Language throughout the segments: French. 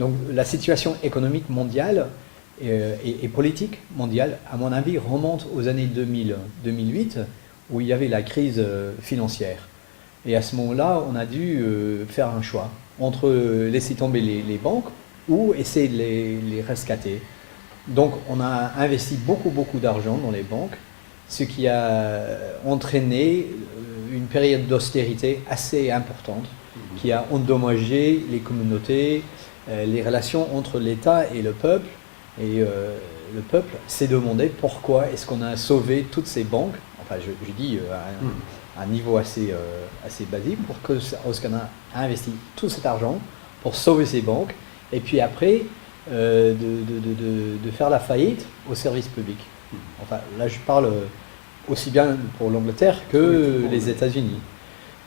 Donc la situation économique mondiale et politique mondiale, à mon avis, remonte aux années 2000-2008, où il y avait la crise financière. Et à ce moment-là, on a dû faire un choix entre laisser tomber les banques ou essayer de les rescatter. Donc on a investi beaucoup d'argent dans les banques, ce qui a entraîné une période d'austérité assez importante, qui a endommagé les communautés, les relations entre l'État et le peuple. Et le peuple s'est demandé pourquoi est-ce qu'on a sauvé toutes ces banques, enfin je dis à un niveau assez basique, parce qu'on a investi tout cet argent pour sauver ces banques, et puis après de faire la faillite au service public. Enfin là je parle aussi bien pour l'Angleterre que les États-Unis.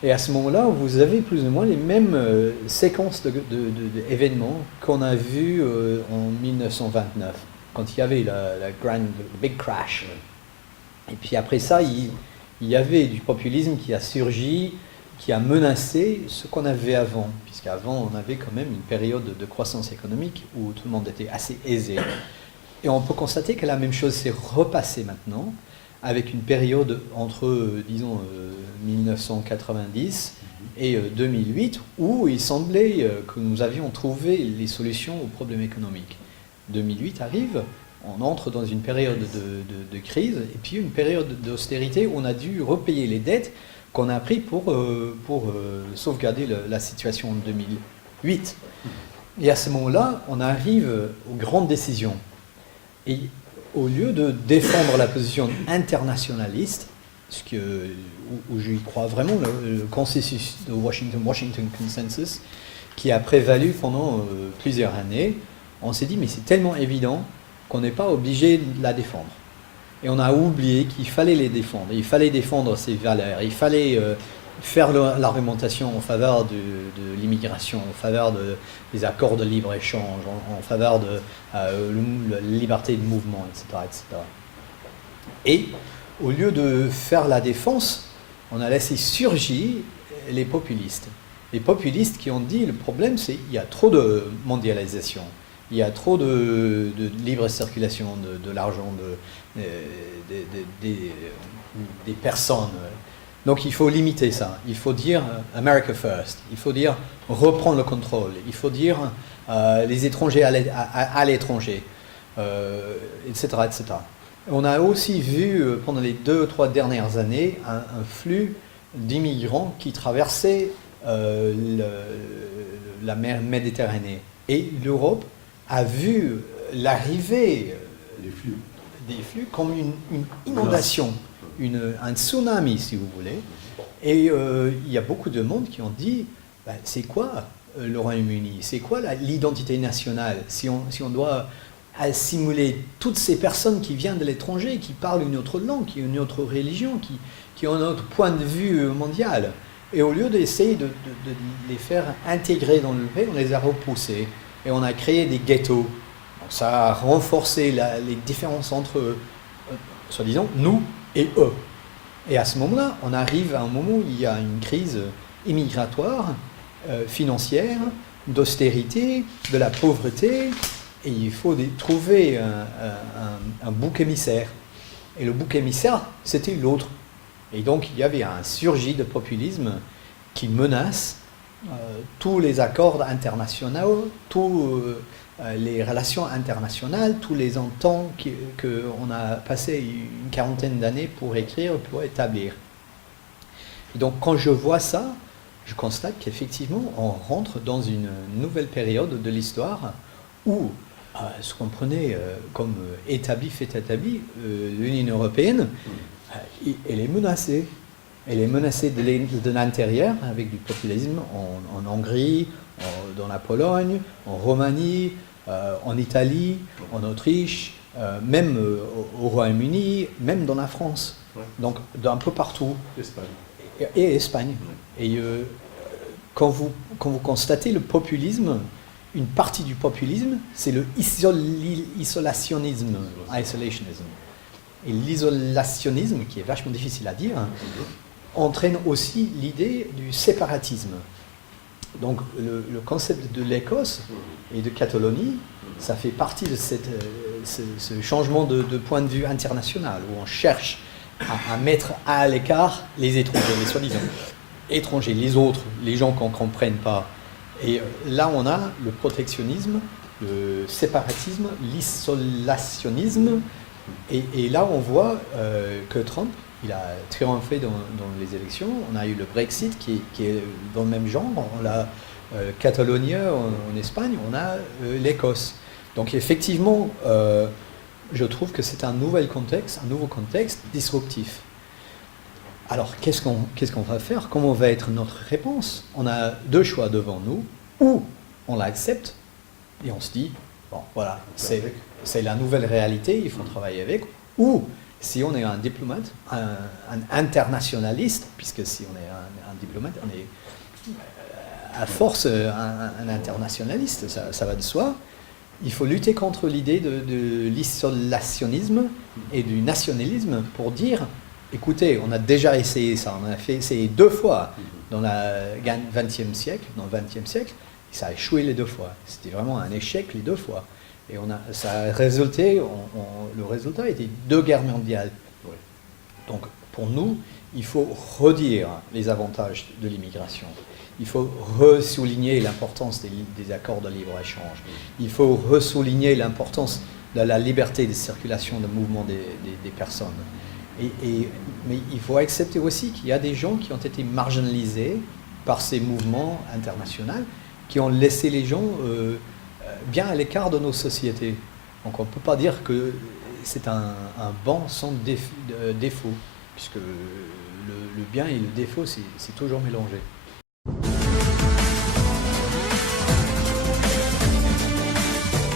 Et à ce moment-là, vous avez plus ou moins les mêmes séquences d'événements qu'on a vus en 1929, quand il y avait la big crash. Et puis après ça, il y avait du populisme qui a surgi, qui a menacé ce qu'on avait avant, puisqu'avant on avait quand même une période de croissance économique où tout le monde était assez aisé. Et on peut constater que la même chose s'est repassée maintenant, avec une période entre, disons, 1990 et 2008, où il semblait que nous avions trouvé les solutions aux problèmes économiques. 2008 arrive, on entre dans une période de crise, et puis une période d'austérité où on a dû repayer les dettes qu'on a prises pour sauvegarder la situation en 2008. Et à ce moment-là, on arrive aux grandes décisions. Et au lieu de défendre la position internationaliste, où j'y crois vraiment, le consensus de Washington Consensus, qui a prévalu pendant plusieurs années, on s'est dit, mais c'est tellement évident qu'on n'est pas obligé de la défendre. Et on a oublié qu'il fallait les défendre. Il fallait défendre ces valeurs. Il fallait faire l'argumentation en faveur de l'immigration, en faveur des accords de libre-échange, en faveur de la liberté de mouvement, etc., etc. Et au lieu de faire la défense, on a laissé surgir les populistes. Les populistes qui ont dit, le problème c'est qu'il y a trop de mondialisation, il y a trop de libre circulation de l'argent, des personnes. Donc il faut limiter ça, il faut dire America first, il faut dire reprendre le contrôle, il faut dire les étrangers à l'étranger, etc., etc. On a aussi vu pendant les 2 ou 3 dernières années un flux d'immigrants qui traversaient la mer Méditerranée. Et l'Europe a vu l'arrivée des flux comme une inondation, un tsunami si vous voulez. Et il y a beaucoup de monde qui ont dit, c'est quoi le Royaume-Uni? C'est quoi l'identité nationale si on doit simuler toutes ces personnes qui viennent de l'étranger, qui parlent une autre langue, qui ont une autre religion, qui ont un autre point de vue mondial. Et au lieu d'essayer de les faire intégrer dans le pays, on les a repoussés. Et on a créé des ghettos. Donc ça a renforcé les différences entre, soi-disant, nous et eux. Et à ce moment-là, on arrive à un moment où il y a une crise immigratoire, financière, d'austérité, de la pauvreté, et il faut trouver un bouc émissaire. Et le bouc émissaire, c'était l'autre. Et donc il y avait un surgit de populisme qui menace tous les accords internationaux, toutes les relations internationales, tous les ententes qu'on a passé une quarantaine d'années pour écrire, pour établir. Et donc quand je vois ça, je constate qu'effectivement on rentre dans une nouvelle période de l'histoire où ce qu'on prenait comme établi, fait établi, l'Union européenne, elle est menacée. Elle est menacée de l'intérieur avec du populisme en Hongrie, dans la Pologne, en Roumanie, en Italie, en Autriche, même au Royaume-Uni, même dans la France. Ouais. Donc d'un peu partout. Espagne. Et Espagne. Ouais. Et quand vous constatez le populisme, une partie du populisme, c'est le isolationnisme. Et l'isolationnisme, qui est vachement difficile à dire, entraîne aussi l'idée du séparatisme. Donc le concept de l'Écosse et de Catalonie, ça fait partie de ce changement de point de vue international, où on cherche à mettre à l'écart les étrangers, les soi-disant étrangers, les autres, les gens qu'on ne comprenne pas. Et là, on a le protectionnisme, le séparatisme, l'isolationnisme. Et là, on voit que Trump, il a triomphé dans les élections. On a eu le Brexit qui est dans le même genre. On a Catalogne en Espagne, on a l'Écosse. Donc effectivement, je trouve que c'est un nouveau contexte disruptif. Alors, qu'est-ce qu'on va faire? Comment va être notre réponse? On a deux choix devant nous. Ou on l'accepte et on se dit, bon, voilà, c'est la nouvelle réalité, il faut travailler avec. Ou, si on est un diplomate, un internationaliste, puisque si on est un diplomate, on est à force un internationaliste, ça va de soi. Il faut lutter contre l'idée de l'isolationnisme et du nationalisme pour dire, écoutez, on a déjà essayé ça, on a essayé 2 fois dans le XXe siècle, et ça a échoué les 2 fois. C'était vraiment un échec les 2 fois. Et ça a résulté, le résultat était 2 guerres mondiales. Donc pour nous, il faut redire les avantages de l'immigration. Il faut ressouligner l'importance des accords de libre-échange. Il faut ressouligner l'importance de la liberté de circulation, de mouvement des personnes. Mais il faut accepter aussi qu'il y a des gens qui ont été marginalisés par ces mouvements internationaux, qui ont laissé les gens bien à l'écart de nos sociétés. Donc on ne peut pas dire que c'est un banc sans défaut, puisque le bien et le défaut, c'est toujours mélangé.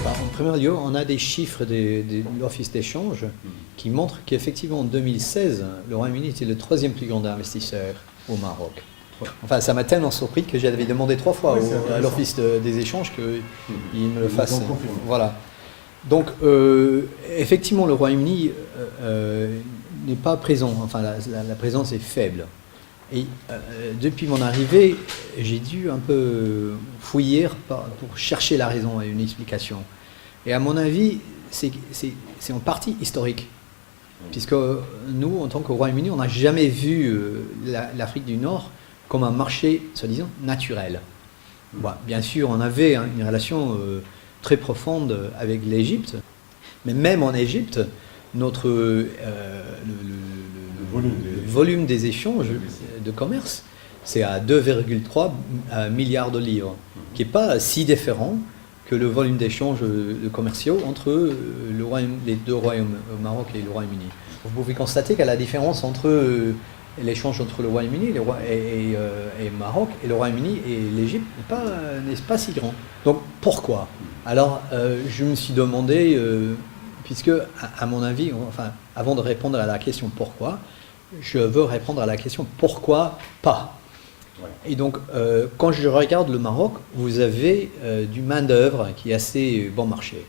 En premier lieu, on a des chiffres de l'Office d'échange qui montrent qu'effectivement en 2016, le Royaume-Uni était le 3e plus grand investisseur au Maroc. Enfin, ça m'a tellement surpris que j'avais demandé 3 fois à l'Office des échanges qu'il me le fasse. Voilà. Donc, effectivement, le Royaume-Uni n'est pas présent. Enfin, la présence est faible. Et depuis mon arrivée, j'ai dû un peu fouiller pour chercher la raison et une explication. Et à mon avis, c'est en partie historique. Puisque nous, en tant que Royaume-Uni, on n'a jamais vu l'Afrique du Nord comme un marché, soi-disant, naturel. Bon, bien sûr, on avait une relation très profonde avec l'Égypte, mais même en Égypte, le volume des échanges de commerce, c'est à 2,3 milliards de livres, qui n'est pas si différent que le volume d'échanges commerciaux entre les 2 royaumes, au Maroc et le Royaume-Uni. Vous pouvez constater que la différence entre l'échange entre le Royaume-Uni et Maroc et le Royaume-Uni et l'Égypte n'est pas si grand. Donc pourquoi? Alors je me suis demandé, puisque à mon avis, enfin, avant de répondre à la question pourquoi, je veux répondre à la question pourquoi pas. Et donc, quand je regarde le Maroc, vous avez du main-d'œuvre qui est assez bon marché.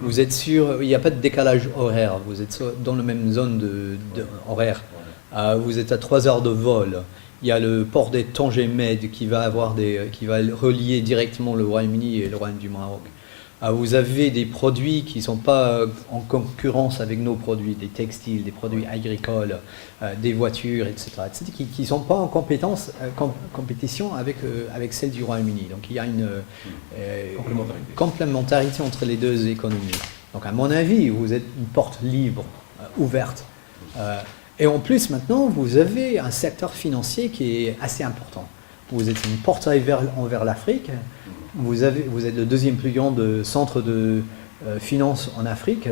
Vous êtes sûr, il n'y a pas de décalage horaire, vous êtes dans la même zone horaire. Vous êtes à 3 heures de vol. Il y a le port des Tanger Med qui va relier directement le Royaume-Uni et le Royaume du Maroc. Vous avez des produits qui ne sont pas en concurrence avec nos produits, des textiles, des produits agricoles, des voitures, etc. qui ne sont pas en compétition avec celles du Royaume-Uni. Donc il y a une complémentarité entre les 2 économies. Donc à mon avis, vous êtes une porte libre, ouverte. Et en plus, maintenant, vous avez un secteur financier qui est assez important. Vous êtes une portail envers l'Afrique. Vous êtes le 2e plus grand centre de finance en Afrique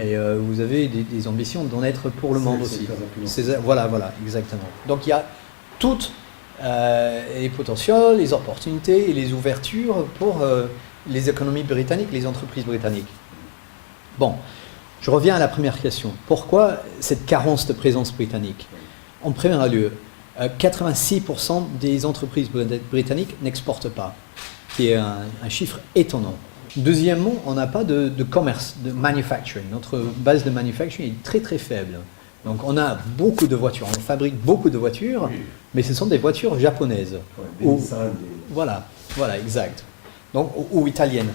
et vous avez des ambitions d'en être pour le monde aussi. Voilà, exactement. Donc il y a toutes les potentiels, les opportunités et les ouvertures pour les économies britanniques, les entreprises britanniques. Bon, je reviens à la première question. Pourquoi cette carence de présence britannique? En premier lieu, 86% des entreprises britanniques n'exportent pas, qui est un chiffre étonnant. Deuxièmement, on n'a pas de commerce, de manufacturing. Notre base de manufacturing est très très faible. Donc on a beaucoup de voitures, on fabrique beaucoup de voitures, mais ce sont des voitures japonaises. Voilà. Voilà, exact. Donc, ou italienne.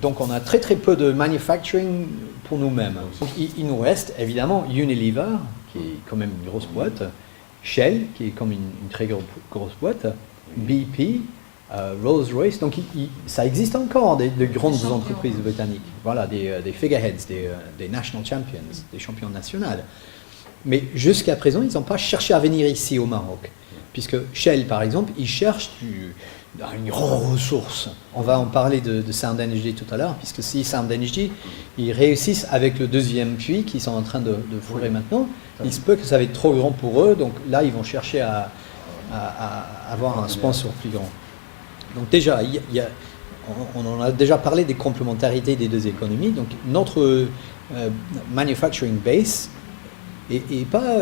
Donc on a très très peu de manufacturing pour nous-mêmes. Donc, il nous reste évidemment Unilever, qui est quand même une grosse boîte, Shell, qui est comme une très grosse boîte, BP, Rolls-Royce. Donc ça existe encore de grandes entreprises britanniques. Voilà, des figureheads, des national champions, des champions nationaux. Mais jusqu'à présent, ils n'ont pas cherché à venir ici au Maroc. Puisque Shell, par exemple, ils cherchent une grande ressource. On va en parler de Sound Energy tout à l'heure, puisque si Sound Energy, ils réussissent avec le deuxième puits qu'ils sont en train de fourrer maintenant, il se peut que ça va être trop grand pour eux, donc là, ils vont chercher à avoir un sponsor plus grand. Donc déjà, on en a déjà parlé des complémentarités des deux économies. Donc notre manufacturing base est pas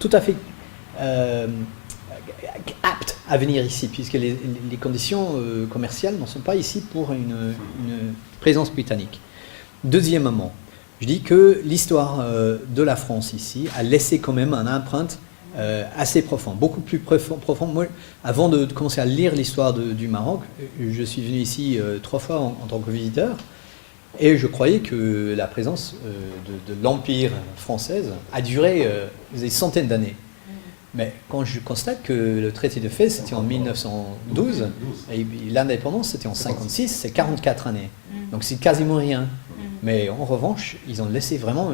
tout à fait apte à venir ici, puisque les conditions commerciales ne sont pas ici pour une présence britannique. Deuxièmement, je dis que l'histoire de la France ici a laissé quand même une empreinte assez profond, beaucoup plus profond. Moi, avant de commencer à lire l'histoire du Maroc, je suis venu ici 3 fois en tant que visiteur, et je croyais que la présence de l'Empire français a duré des centaines d'années. Mais quand je constate que le traité de Fès, c'était en 1912, et l'indépendance, c'était en 1956, c'est 44 années. Donc c'est quasiment rien. Mais en revanche, ils ont laissé vraiment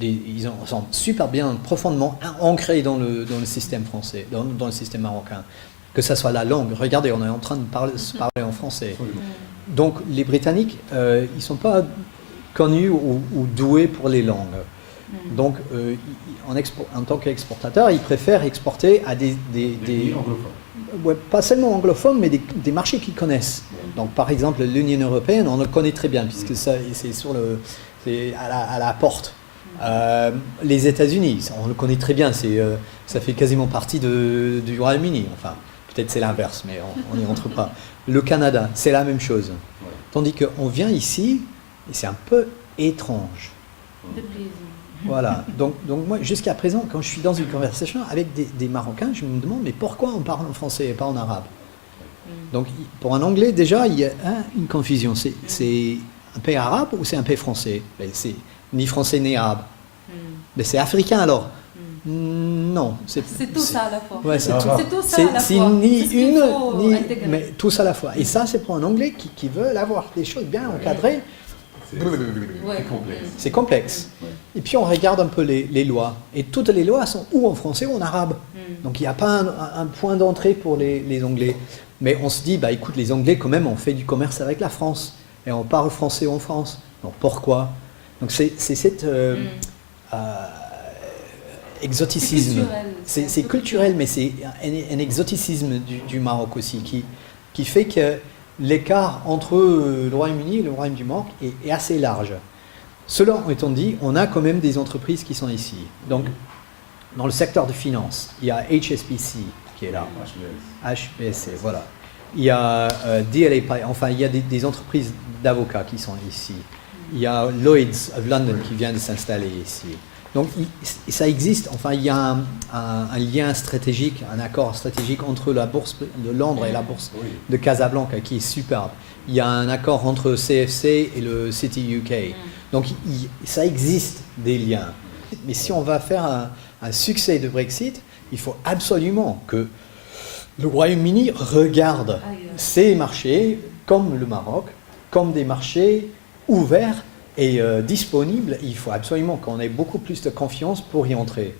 ils sont super bien, profondément ancrés dans le système français, dans le système marocain. Que ce soit la langue. Regardez, on est en train de se parler en français. Donc les Britanniques, ils ne sont pas connus ou doués pour les langues. Donc en tant qu'exportateur, ils préfèrent exporter à des ouais, pas seulement anglophones, mais des marchés qu'ils connaissent. Donc par exemple, l'Union européenne, on le connaît très bien, puisque c'est à la porte. Les États-Unis, on le connaît très bien, ça fait quasiment partie du Royaume-Uni. Enfin, peut-être c'est l'inverse, mais on n'y rentre pas. Le Canada, c'est la même chose. Tandis qu'on vient ici, et c'est un peu étrange. Voilà. Donc moi, jusqu'à présent, quand je suis dans une conversation avec des Marocains, je me demande, mais pourquoi on parle en français et pas en arabe? Donc pour un Anglais, déjà, il y a une confusion. C'est un pays arabe ou c'est un pays français? C'est ni français ni arabe. Mais c'est africain alors? Non. C'est tout ça à la fois. Ouais, c'est tout ça à la fois. C'est ni une, ni... Mais tout ça à la fois. Et ça, c'est pour un Anglais qui veut avoir des choses bien encadrées. C'est complexe. Et puis on regarde un peu les lois. Et toutes les lois sont ou en français ou en arabe. Donc il n'y a pas un point d'entrée pour les Anglais. Mais on se dit, bah écoute, les Anglais quand même, on fait du commerce avec la France. Et on parle français en France. Donc pourquoi? Donc c'est cet exoticisme. C'est culturel, mais c'est un exoticisme du Maroc aussi qui fait que l'écart entre le Royaume-Uni et le Royaume du Maroc est assez large. Cela étant dit, on a quand même des entreprises qui sont ici. Donc, dans le secteur de finance, il y a HSBC qui est là. HBC, voilà. Il y a DLA, enfin, il y a des entreprises d'avocats qui sont ici. Il y a Lloyds of London qui vient de s'installer ici. Donc ça existe, enfin il y a un lien stratégique, un accord stratégique entre la bourse de Londres et la bourse de Casablanca qui est superbe. Il y a un accord entre CFC et le City UK. Donc ça existe des liens. Mais si on va faire un succès de Brexit, il faut absolument que le Royaume-Uni regarde ces marchés comme le Maroc, comme des marchés ouverts et disponible. Il faut absolument qu'on ait beaucoup plus de confiance pour y entrer.